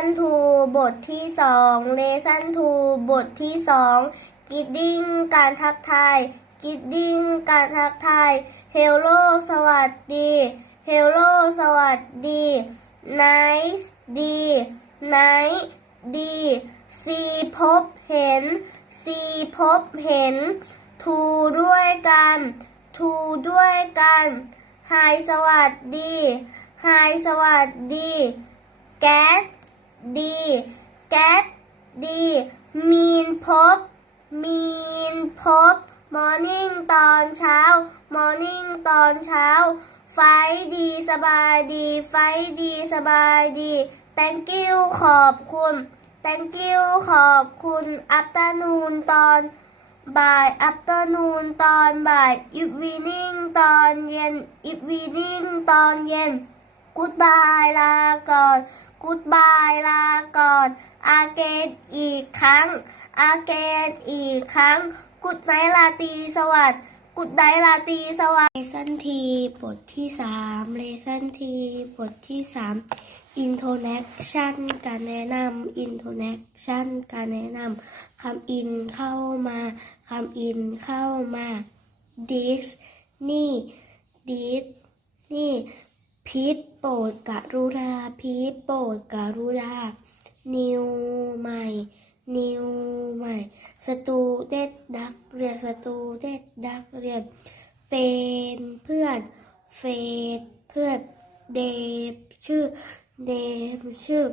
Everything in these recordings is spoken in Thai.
Lesson 2บทที่สอง Lesson 2บทที่สอง Greeting การทักทาย Greeting การทักทาย Hello สวัสดี Hello สวัสดี Nice ดี Nice ดี See พบเห็น See พบเห็น To ด้วยกัน To ด้วยกัน Hi สวัสดี Hi สวัสดี แก๊ส ดีแก๊สดี มีนพบ มีนพบมอร์นิ่งตอนเช้ามอร์นิ่งตอนเช้า ไฟดีสบายดี ไฟดีสบายดี thank you ขอบคุณ thank you ขอบคุณ afternoon ตอนบ่าย afternoon ตอนบ่าย evening ตอนเย็น evening ตอนเย็น Goodbye ลาก่อน Goodbye ลาก่อนอาเกนอีกครั้งอาเกนอีกครั้งกุดไนลาตีสวัสดิ์กุดไนลาตีสวัสดิ์เลสันทีบทที่สามเลสันทีบทที่สามอินโทเนชันการแนะนำอินโทเนชันการแนะนำคำอินเข้ามาคำอินเข้ามา this นี่ this นี่ พีทโปรดกรุณาพีทโปรดกรุณา นิวใหม่ นิวใหม่สตูเด็ดดักเรียนสตูเด็ดดักเรียนเฟนเพื่อนเฟนเพื่อนเดฟชื่อเดฟชื่อ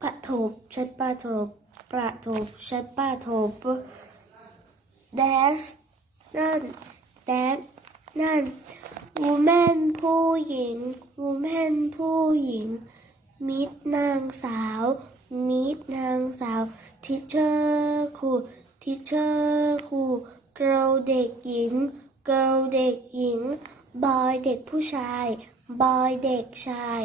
ปะถมชัดปะถมประถมชัดปะถมแดสนั่นแดนนั่นวูแม ผู้หญิงวูแมนผู้หญิง มิดนางสาว มิดนางสาวทิเชอร์ครูทิเชอร์ครูเกิลเด็กหญิงเกิลเด็กหญิงบอยเด็กผู้ชายบอยเด็กชาย